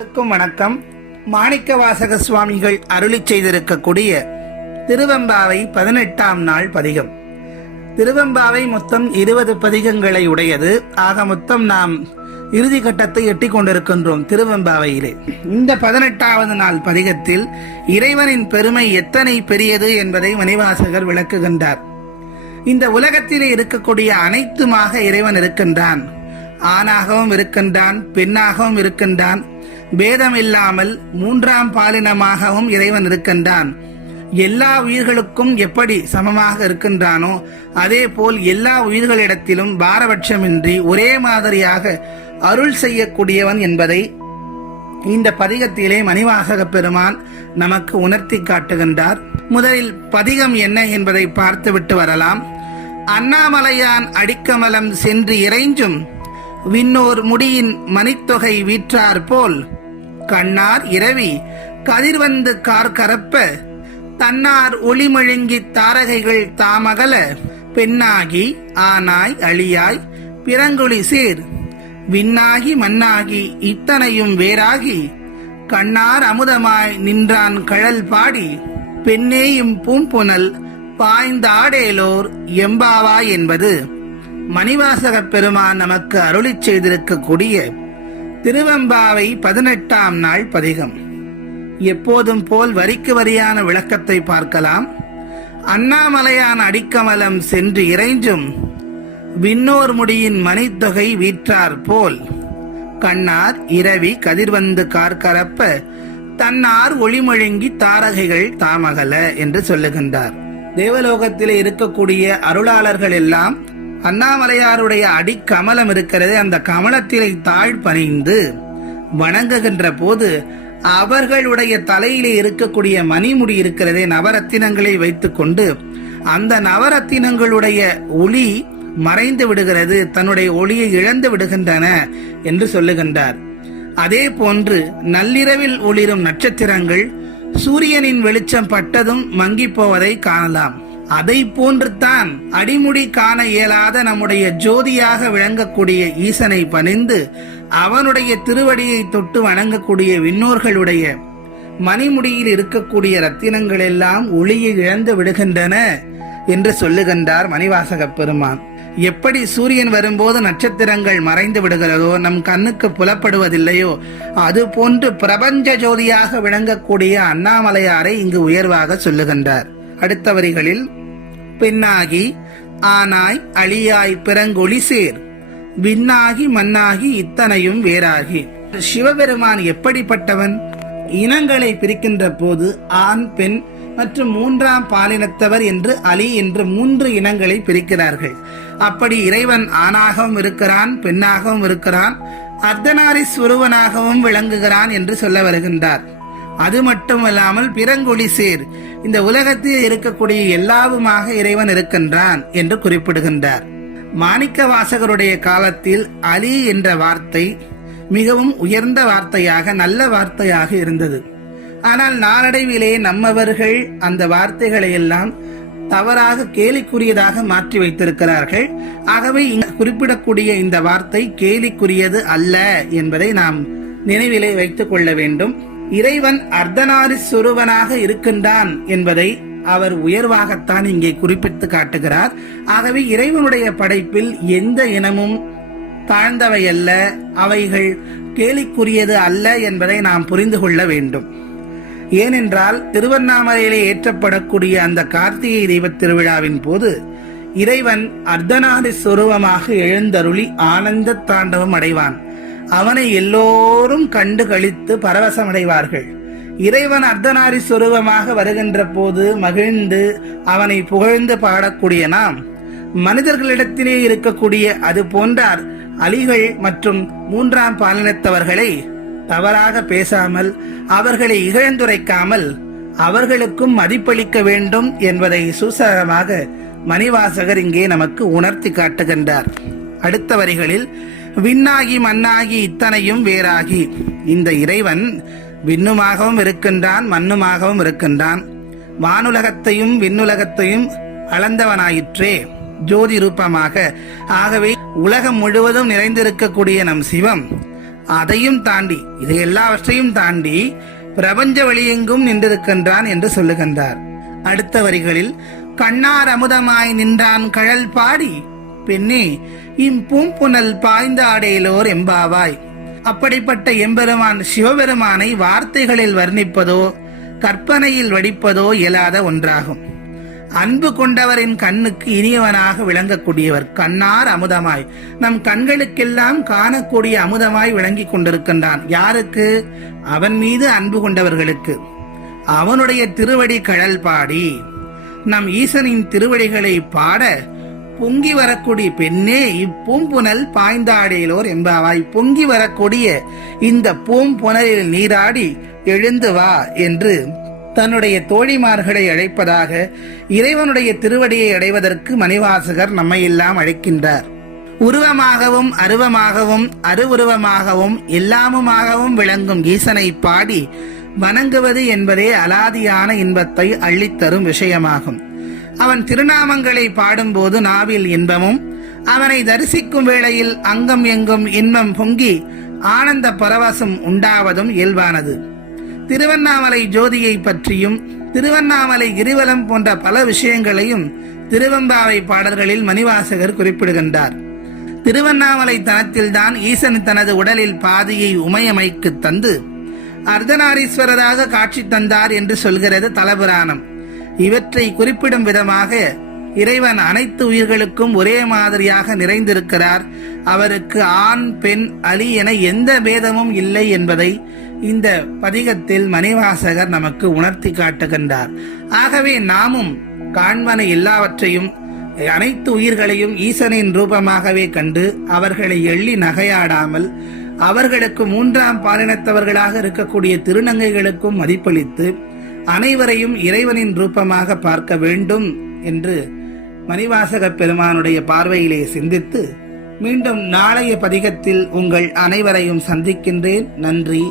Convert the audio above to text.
வணக்கம். மாணிக்கவாசக சுவாமிகள் அருளிச் செய்திருக்கக்கூடிய திருவெம்பாவை 18ஆம் நாள் பதிகம். திருவெம்பாவை மொத்தம் 20 பதிகங்களை உடையது. ஆக மொத்தம் நாம் இறுதி கட்டத்தை எட்டிக் கொண்டிருக்கின்றோம் திருவெம்பாவையிலே. இந்த 18வது நாள் பதிகத்தில் இறைவனின் பெருமை எத்தனை பெரியது என்பதை மணிவாசகர் விளக்குகின்றார். இந்த உலகத்திலே இருக்கக்கூடிய அனைத்துமாக இறைவன் இருக்கின்றான். ஆணாகவும் இருக்கின்றான், பெண்ணாகவும் இருக்கின்றான், பேதம் இல்லாமல் 3ஆம் பாலினமாகவும் இறைவன் இருக்கின்றான். எல்லா உயிர்களுக்கும் எப்படி சமமாக இருக்கின்றானோ அதே போல் எல்லா உயிர்களிடத்திலும் பாரபட்சமின்றி ஒரே மாதிரியாக அருள் செய்யக்கூடியவன் என்பதை இந்த பதிகத்திலே மணிவாசக பெருமான் நமக்கு உணர்த்தி காட்டுகின்றார். முதலில் பதிகம் என்ன என்பதை பார்த்துவிட்டு வரலாம். அண்ணாமலையான் அடிக்கமலம் சென்று இறைஞ்சும் விண்ணோர் முடியின் மணித்தொகை வீற்றார் போல் கண்ணார் இரவி கதிர்வந்து கார்கரப்ப தன்னார் ஒளிமழுங்கி தாரகைகள் தாமகல பெண்ணாகி ஆனாய் அழியாய் பிறங்குழி சேர் விண்ணாகி மண்ணாகி இத்தனையும் வேறாகி கண்ணார் அமுதமாய் நின்றான் கழல் பாடி பெண்ணேயும் பூம்புனல் பாய்ந்தாடேலோர் எம்பாவாய் என்பது மணிவாசக பெருமான் நமக்கு அருளிச் செய்திருக்கக்கூடிய திருவெம்பாவை 18ஆம் நாள் பதிகம். எப்போதும் போல் வரிக்கு வரியான விளக்கத்தை பார்க்கலாம். அண்ணாமலையான் அடிக்கமலம் சென்று இறைஞ்சும் விண்ணோர் முடியின் மணித்தொகை வீற்றார் போல் கண்ணார் இரவி கதிர்வந்து கார்கரப்ப தன்னார் ஒளிமழுங்கி தாரகைகள் தாமகல என்று சொல்லுகின்றார். தேவலோகத்திலே இருக்கக்கூடிய அருளாளர்கள் எல்லாம் அண்ணாமலையாருடைய அடிக்கமலம் இருக்கிறது, அந்த கமலத்திலே தாழ் பணிந்து வணங்குகின்ற போது அவர்களுடைய தலையிலே இருக்கக்கூடிய மணிமுடி இருக்கிறதே, நவரத்தினங்களை வைத்துக் கொண்டு அந்த நவரத்தினங்களுடைய ஒளி மறைந்து விடுகிறது, தன்னுடைய ஒளியை இழந்து விடுகின்றன என்று சொல்லுகின்றார். அதே போன்று நள்ளிரவில் ஒளிரும் நட்சத்திரங்கள் சூரியனின் வெளிச்சம் பட்டதும் மங்கி போவதை காணலாம். அதை போன்று தான் அடிமுடி காண இயலாத நம்முடைய ஜோதியாக விளங்கக்கூடிய ஈசனை பணிந்து அவனுடைய திருவடியை தொட்டு வணங்கக்கூடிய விண்ணோர்களுடைய மணிமுடியில் இருக்கக்கூடிய ரத்தினங்கள் எல்லாம் ஒளியை இழந்து விடுகின்றன என்று சொல்லுகின்றார் மணிவாசக பெருமான். எப்படி சூரியன் வரும்போது நட்சத்திரங்கள் மறைந்து விடுகிறதோ, நம் கண்ணுக்கு புலப்படுவதில்லையோ, அது போன்று பிரபஞ்ச ஜோதியாக விளங்கக்கூடிய அண்ணாமலையாரை இங்கு உயர்வாக சொல்லுகின்றார். அடுத்த வரிகளில் பெண்ணாகி ஆனாய் அழியாய் பிறங்கொழி சேர் விண்ணாகி மண்ணாகி இத்தனையும் வேறாகி. சிவபெருமான் எப்படிப்பட்டவன்? இனங்களை பிரிக்கின்ற போது ஆண், பெண் மற்றும் 3ஆம் பாலினத்தவர் என்று அலி என்று 3 இனங்களை பிரிக்கிறார்கள். அப்படி இறைவன் ஆணாகவும் இருக்கிறான், பெண்ணாகவும் இருக்கிறான், அர்த்தநாரீஸ்வரூபனாகவும் விளங்குகிறான் என்று சொல்ல வருகின்றார். அது மட்டுமல்லாமல் பிறங்கொழி சேர், இந்த உலகத்தில் இருக்கக்கூடிய எல்லாவுமாக இறைவன் இருக்கின்றான் என்று குறிப்பிடுகின்றார். மாணிக்க வாசகருடைய காலத்தில் அலி என்ற வார்த்தை மிகவும் உயர்ந்த வார்த்தையாக, நல்ல வார்த்தையாக இருந்தது. ஆனால் நாளடைவிலே நம்மவர்கள் அந்த வார்த்தைகளை எல்லாம் தவறாக கேலிக்குரியதாக மாற்றி வைத்திருக்கிறார்கள். ஆகவே குறிப்பிடக்கூடிய இந்த வார்த்தை கேலிக்குரியது அல்ல என்பதை நாம் நினைவிலே வைத்துக் கொள்ள வேண்டும். இறைவன் அர்த்தநாரீஸ்வரூபனாக இருக்கின்றான் என்பதை அவர் உயர்வாகத்தான் இங்கே குறிப்பிட்டு காட்டுகிறார். ஆகவே இறைவனுடைய படைப்பில் எந்த இனமும் தாழ்ந்தவை அல்ல, அவைகள் கேலிக்குரியது அல்ல என்பதை நாம் புரிந்து கொள்ள வேண்டும். ஏனென்றால் திருவண்ணாமலையிலே ஏற்றப்படக்கூடிய அந்த கார்த்திகை தீப திருவிழாவின் போது இறைவன் அர்த்தநாரீஸ்வரூபமாக எழுந்தருளி ஆனந்த தாண்டவம் அடைவான். அவனை எல்லோரும் கண்டு களித்து பரவசமடைவார்கள். இறைவன் அர்த்தநாரீஸ்வரூபமாக வருகின்ற போது மகிழ்ந்து அவனை புகழ்ந்து பாடக்கூடிய நாம் மனிதர்களிடத்திலே இருக்கக்கூடிய அது போன்றார் அலிகள் மற்றும் 3ஆம் பாலினத்தவர்களை தவறாக பேசாமல், அவர்களை இகழ்ந்துரைக்காமல் அவர்களுக்கும் மதிப்பளிக்க வேண்டும் என்பதை சூசகமாக மணிவாசகர் இங்கே நமக்கு உணர்த்தி காட்டுகின்றார். அடுத்த வரிகளில் விண்ணாகி மண்ணாகி இத்தனையும் வேறாகி, இந்த இறைவன் விண்ணுமாகவும் இருக்கின்றான், மண்ணுமாகவும் இருக்கின்றான், வானுலகத்தையும் விண்ணுலகத்தையும் அளந்தவனாயிற்றே ஜோதி ரூபமாக. ஆகவே உலகம் முழுவதும் நிறைந்திருக்கக்கூடிய நம் சிவம் அதையும் தாண்டி, இது எல்லாவற்றையும் தாண்டி பிரபஞ்ச வெளியெங்கும் நின்றிருக்கின்றான் என்று சொல்லுகின்றார். அடுத்த வரிகளில் கண்ணார் அமுதமாய் நின்றான் கழல் பாடி பெண்ணே பூம்புனல் பாய்ந்த ஆடையிலோர் எம்பாவாய். அப்படிப்பட்ட எம்பெருமான் சிவபெருமானை வார்த்தைகளில் வர்ணிப்பதோ கற்பனையில் வடிப்பதோ இயலாத ஒன்றாகும். அன்பு கொண்டவரின் கண்ணுக்கு இனியவனாக விளங்கக்கூடியவர் கண்ணார் அமுதமாய், நம் கண்களுக்கெல்லாம் காணக்கூடிய அமுதமாய் விளங்கி கொண்டிருக்கின்றான். யாருக்கு? அவன் மீது அன்பு கொண்டவர்களுக்கு. அவனுடைய திருவடி கழல் பாடி, நம் ஈசனின் திருவடிகளை பாட பொங்கி வரக்கூடிய பெண்ணே இப்பூம்புனல் பாய்ந்தாடேலோர் என்பாவாய். பொங்கி வரக்கூடிய இந்த பூம்புனலில் நீராடி எழுந்து வா என்று தன்னுடைய தோழிமார்களை அழைப்பதாக இறைவனுடைய திருவடியை அடைவதற்கு மணிவாசகர் நம்மை எல்லாம் அழைக்கின்றார். உருவமாகவும் அருவமாகவும் அருவுருவமாகவும் எல்லாமுமாகவும் விளங்கும் ஈசனை பாடி வணங்குவது என்பதே அலாதியான இன்பத்தை அள்ளித்தரும் விஷயமாகும். அவன் திருநாமங்களை பாடும்போது நாவில் இன்பமும், அவனை தரிசிக்கும் வேளையில் அங்கம் எங்கும் இன்பம் பொங்கி ஆனந்த பரவசம் உண்டாவதும் இயல்பானது. திருவண்ணாமலை ஜோதியை பற்றியும் திருவண்ணாமலை கிரிவலம் போன்ற பல விஷயங்களையும் திருவெம்பாவை பாடல்களில் மணிவாசகர் குறிப்பிடுகின்றார். திருவண்ணாமலை தனத்தில்தான் ஈசன் தனது உடலில் பாதியை உமையமைக்கு தந்து அர்த்தநாரீஸ்வரராக காட்சி தந்தார் என்று சொல்கிறது தலபுராணம். இவற்றை குறிப்பிடும் விதமாக இறைவன் அனைத்து உயிர்களுக்கும் ஒரே மாதிரியாக நிறைந்திருக்கிறார். அவருக்கு ஆண் பெண் அலி என எந்த பேதமும் இல்லை என்பதை இந்த பதிகத்தில் மணிவாசகர் நமக்கு உணர்த்தி காட்டுகின்றார். ஆகவே நாமும் காண்பன எல்லாவற்றையும் அனைத்து உயிர்களையும் ஈசனின் ரூபமாகவே கண்டு அவர்களை எள்ளி நகையாடாமல் அவர்களுக்கு மூன்றாம் பாலினத்தவர்களாக இருக்கக்கூடிய திருநங்கைகளுக்கும் மதிப்பளித்து அனைவரையும் இறைவனின் ரூபமாக பார்க்க வேண்டும் என்று மணிவாசக பெருமானுடைய பார்வையிலே சிந்தித்து மீண்டும் நாளைய பதிகத்தில் உங்கள் அனைவரையும் சந்திக்கின்றேன். நன்றி.